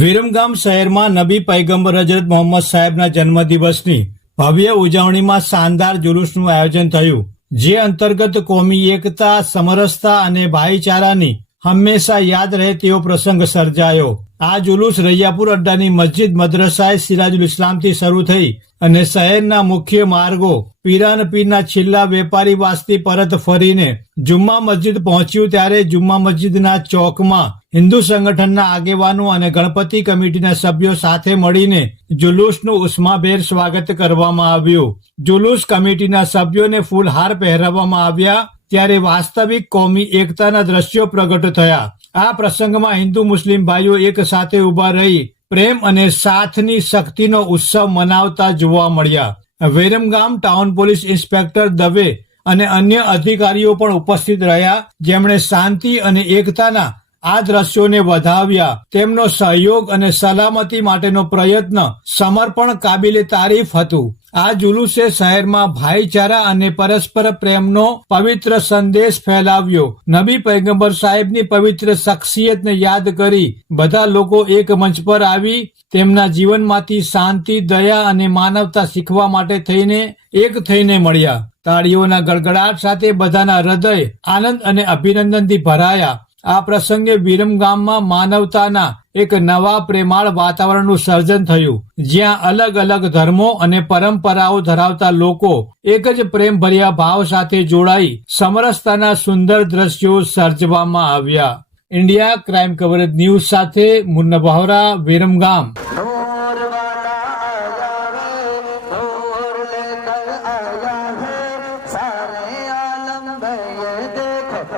વિરમગામ શહેરમાં નબી પૈગંબર હજરત મોહમ્મદ સાહેબના જન્મદિવસની ભવ્ય ઉજવણીમાં શાનદાર જુલુસનું આયોજન થયું, જે અંતર્ગત કોમી એકતા, સમરસતા અને ભાઈચારાની હંમેશા યાદ રહે તેવો પ્રસંગ સર્જાયો. આ જુલુસ રૈયાપુર અડ્ડાની મસ્જિદ મદ્રસાએ સિરાજુલ ઇસ્લામથી શરૂ થઈ અને શહેરના મુખ્ય માર્ગો પીરાન પીરના છેલ્લા વેપારી વાસથી પરત ફરીને જુમ્મા મસ્જિદ પહોંચ્યું ત્યારે જુમ્મા મસ્જિદના ચોકમાં હિન્દુ સંગઠનના આગેવાનો અને ગણપતિ કમિટીના સભ્યો સાથે મળીને જુલુસનું ઉષ્માભેર સ્વાગત કરવામાં આવ્યું. જુલુસ કમિટીના સભ્યોને ફૂલહાર પહેરાવવામાં આવ્યા ત્યારે વાસ્તવિક કોમી એકતાના દ્રશ્યો પ્રગટ થયા. આ પ્રસંગમાં હિન્દુ મુસ્લિમ ભાઈઓ એક સાથે ઊભા રહી પ્રેમ અને સાથની શક્તિનો ઉત્સવ મનાવતા જોવા મળ્યા. Viramgam town police inspector Dave અને અન્ય અધિકારીઓ પણ ઉપસ્થિત રહ્યા. જેમણે શાંતિ અને એકતાના આ દ્રશ્યોને વધાવ્યા. તેમનો સહયોગ અને સલામતી માટેનો પ્રયત્ન સમર્પણ કાબિલે તારીફ હતું. આ જુલુસે શહેરમાં ભાઈચારા અને પરસ્પર પ્રેમનો પવિત્ર સંદેશ ફેલાવ્યો. નબી પૈગંબર સાહેબની પવિત્ર શખ્સિયતને યાદ કરી બધા લોકો એક મંચ પર આવી તેમના જીવનમાંથી શાંતિ, દયા અને માનવતા શીખવા માટે થઈને એક થઈને મળ્યા. તાળીઓના ગડગડાટ સાથે બધાના હૃદય આનંદ અને અભિનંદનથી ભરાયા. આ પ્રસંગે વિરમગામમાં માનવતાના એક નવા પ્રેમાળ વાતાવરણનું સર્જન થયું, જ્યાં અલગ અલગ ધર્મો અને પરંપરાઓ ધરાવતા લોકો એક જ પ્રેમભર્યા ભાવ સાથે જોડાઈ સમરસતાના સુંદર દ્રશ્યો સર્જવામાં આવ્યા. ઇન્ડિયા ક્રાઇમ કવરેજ ન્યૂઝ સાથે મુન્ના બહોરા વિરમગામ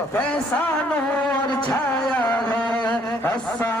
में ये देखो कैसा नूर छाया है अस्सा